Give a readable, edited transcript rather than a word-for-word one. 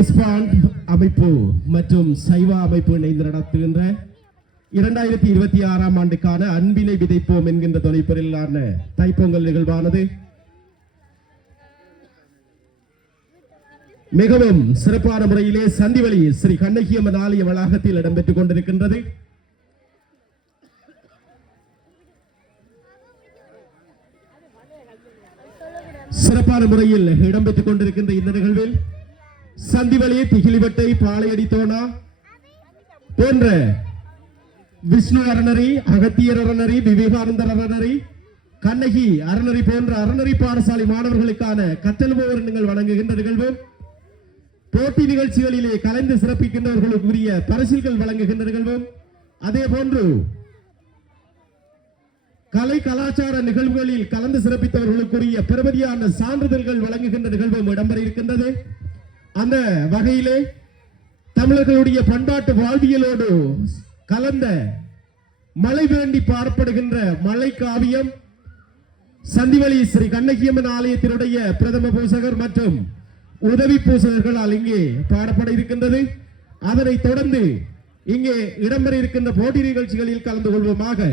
இஸ்பான் அமைப்பு மற்றும் சைவா அமைப்பு இணைந்து நடத்துகின்ற 2026 ஆண்டுக்கான அன்பினை விதைப்போம் என்கின்ற தொலைப்பொருளான தைப்பொங்கல் நிகழ்வானது மிகவும் சிறப்பான முறையிலே சந்திவெளி ஸ்ரீ கண்ணகியம்மன் ஆலய வளாகத்தில் இடம்பெற்றுக் கொண்டிருக்கின்றது. சிறப்பான முறையில் இடம்பெற்றுக் கொண்டிருக்கின்ற இந்த நிகழ்வில் சந்திவெளி, திகிலிவட்டை, பாளையடித்தோனா போன்ற விஷ்ணு அறநெறி, அகத்தியர் அறநெறி, விவேகானந்தர் அறநெறி, கண்ணகி அறநெறி போன்ற அறநெறி பாடசாலை மாணவர்களுக்கான கற்றல் உபகரணங்கள் வழங்குகின்ற நிகழ்வும், போட்டி நிகழ்ச்சிகளிலே கலந்து சிறப்பிக்கின்றவர்களுக்குரிய பரிசில்கள் வழங்குகின்ற நிகழ்வும், அதே போன்று கலை கலாச்சார நிகழ்வுகளில் கலந்து சிறப்பித்தவர்களுக்குரிய பெருமதியான சான்றிதழ்கள் வழங்குகின்ற நிகழ்வும் இடம்பெற இருக்கின்றது. அந்த வகையிலே தமிழர்களுடைய பண்பாட்டு வாழ்வியலோடு கலந்த மழை வேண்டி பாடப்படுகின்ற மழை காவியம் சந்திவெளி ஸ்ரீ கண்ணகியம்மன் ஆலயத்தினுடைய பிரதம பூசகர் மற்றும் உதவி பூசகர்களால் இங்கே பாடப்பட இருக்கின்றது. அதனைத் தொடர்ந்து இங்கே இடம்பெற இருக்கின்ற போட்டி நிகழ்ச்சிகளில் கலந்து கொள்வோமாக.